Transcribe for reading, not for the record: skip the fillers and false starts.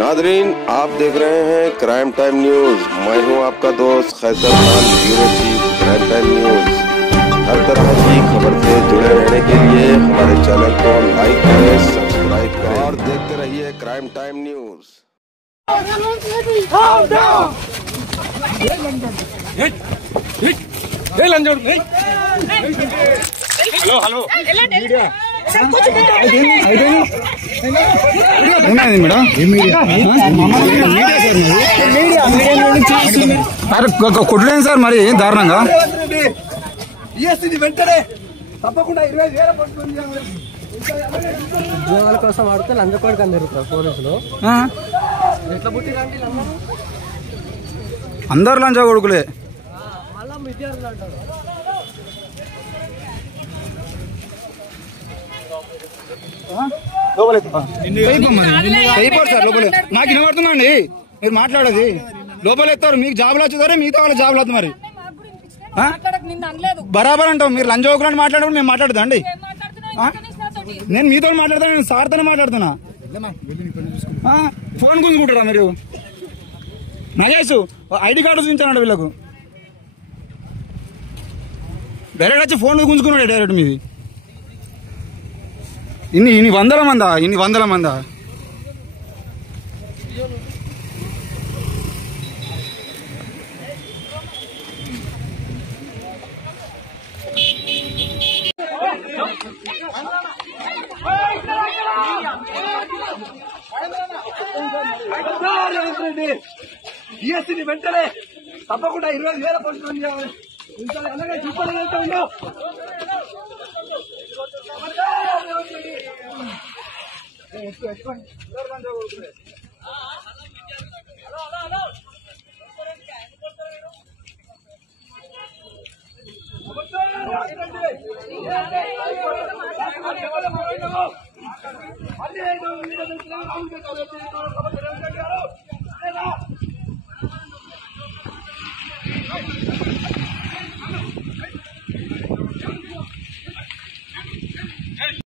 Nadreen, आप देख रहे हैं क्राइम टाइम न्यूज। मैं हूं आपका दोस्त Qaiser Khan, bureau chief crime time news. हर तरह की खबर से जुड़े रहने के लिए हमारे चैनल को लाइक करें, सब्सक्राइब करें और देखते रहिए क्राइम टाइम न्यूज। हेलो కొట్టలేదు సార్ మరి దారుణంగా తప్పకుండా 25,000 ఉద్యోగాల కోసం ఆడితే లంచకోడికి అందరుతారు పోలీసులు. ఎట్లా పుట్టిరండి అందరు లంచ కొడుకులే. మళ్ళా విద్యార్థులు అంటారు. నాకు వినబడుతున్నా అండి మీరు మాట్లాడేది. లోపల ఎత్తారు, మీకు జాబులు వచ్చేదారే మిగతా వాళ్ళ జాబులు వద్దు. మరి బరాబర్ అంటాం. మీరు లంచ కొడుకులని మాట్లాడడం మేము మాట్లాడదా అండి? నేను మీతో మాట్లాడతాను, నేను సార్తోనే మాట్లాడుతున్నా. ఫోన్ గుంజుకుంటారా మీరు? నగేష్ ఐడి కార్డు చూపించానండి వీళ్ళకు. డైరెక్ట్ వచ్చి ఫోన్ గుంజుకున్నాడు డైరెక్ట్ మీది. ఇన్ని వందల మందా? డిఎస్సీని వెంటనే తప్పకుండా 20,000 పోస్టులు అలాగే చూసుకోలేదు.